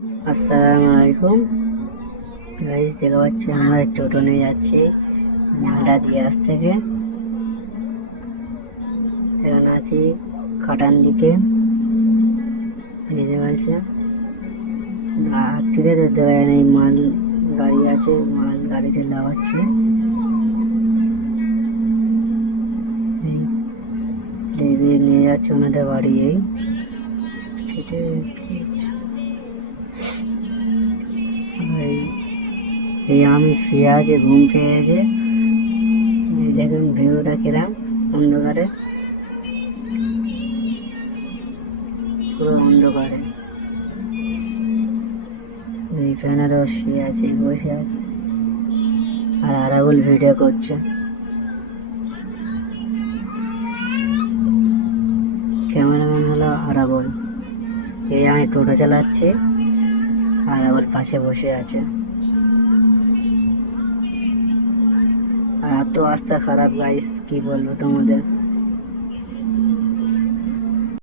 আসসালামু আলাইকুম গাইস, দেখা পাচ্ছি আমরা টোটো নিয়ে যাচ্ছি মালদা দিয়াস থেকে। এখন আছি কাটান দিকে। দেখতে পাচ্ছি তীরে দেখতে পাই না, মাল গাড়ি আছে, মাল গাড়িতে লাগাচ্ছি। লেবে নিয়ে যাচ্ছে ওনাদের বাড়ি। এই আমি শুয়ে আছি, ঘুম পেয়েছে। এই দেখুন ভিউটা কিরাম, অন্ধকারে, পুরো অন্ধকারে। এই ফ্যানেরও শুয়ে আছে, বসে আছে, আর আরাবুল ভিডিও করছে। ক্যামেরাম্যান হলো আরাবুল। এই আমি টোটো চালাচ্ছি, আরাবুল পাশে বসে আছে। আর এত রাস্তা খারাপ গাইস, কি বলবো তোমাদের।